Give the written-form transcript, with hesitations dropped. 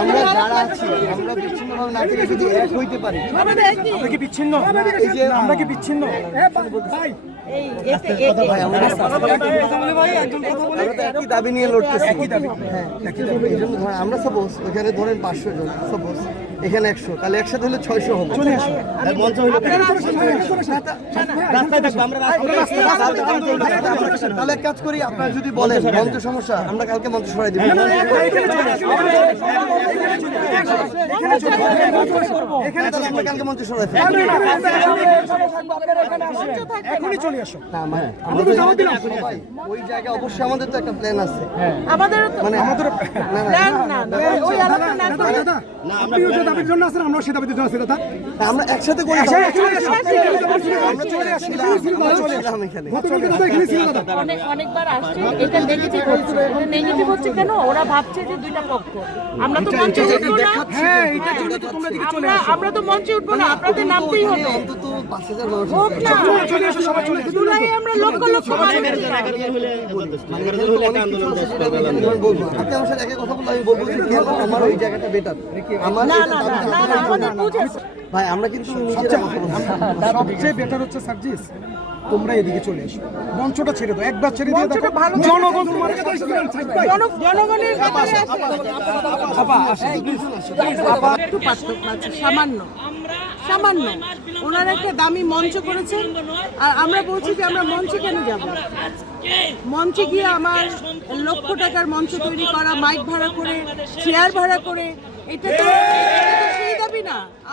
আমরা যারা আছি আমরা বিচ্ছিন্নভাবে না থেকে যদি এক হইতে পারি। আমরা কি বিচ্ছিন্ন? আমরা কি বিচ্ছিন্ন? একই দাবি নিয়ে লড়তেছি। এই জন্য আমরা সাপোজ ওইখানে ধরেন 500 জন, সাপোজ এখানে 100, তাহলে একসাথে হলে 600 হবে। তাহলে এক কাজ করি, আপনারা যদি বলেন মঞ্চ সমস্যা, আমরা কালকে মঞ্চ সরাই দিব। আমরা কালকে মঞ্চ সরাই এখনই চলে আসো। ওই জায়গায় অবশ্যই আমাদের তো একটা প্ল্যান আছে। আমাদের মানে আমাদের আমরা একসাথে করি। অনেকবার আসছে, এটা নেগেটিভ হচ্ছে। নেগেটিভ হচ্ছে কেন? ওরা ভাবছে যে দুইটা পক্ষ। আমরা তো মঞ্চে উঠবো না। আমরা তো মঞ্চে উঠবো না, আপনাদের নামতেই হবে। অন্তত 5000 মানুষ হোক না, জুলাই আমরা লক্ষ লক্ষ মানুষ। আপনি আমার সাথে একই কথা বললে আমি বলবো যে কেন আমার ওই জায়গাটা বেটার। আমার ভাই আমরা কিন্তু সবচেয়ে বেটার হচ্ছে সার্জিস, তোমরা এদিকে চলে এসো, মঞ্চটা ছেড়ে দাও, একবার ছেড়ে দিয়ে দেখো জনগণ তোমার কাছে জনগণের ব্যাপারে একটু পার্থক্য আছে, সামান্য সামান্য। ওনারা একটা দামি মঞ্চ করেছেন, আর আমরা বলছি যে আমরা মঞ্চে কেন যাব? মঞ্চে গিয়ে আমার লক্ষ টাকার মঞ্চ তৈরি করা, মাইক ভাড়া করে, চেয়ার ভাড়া করে, এটা তো সেই দাবি না।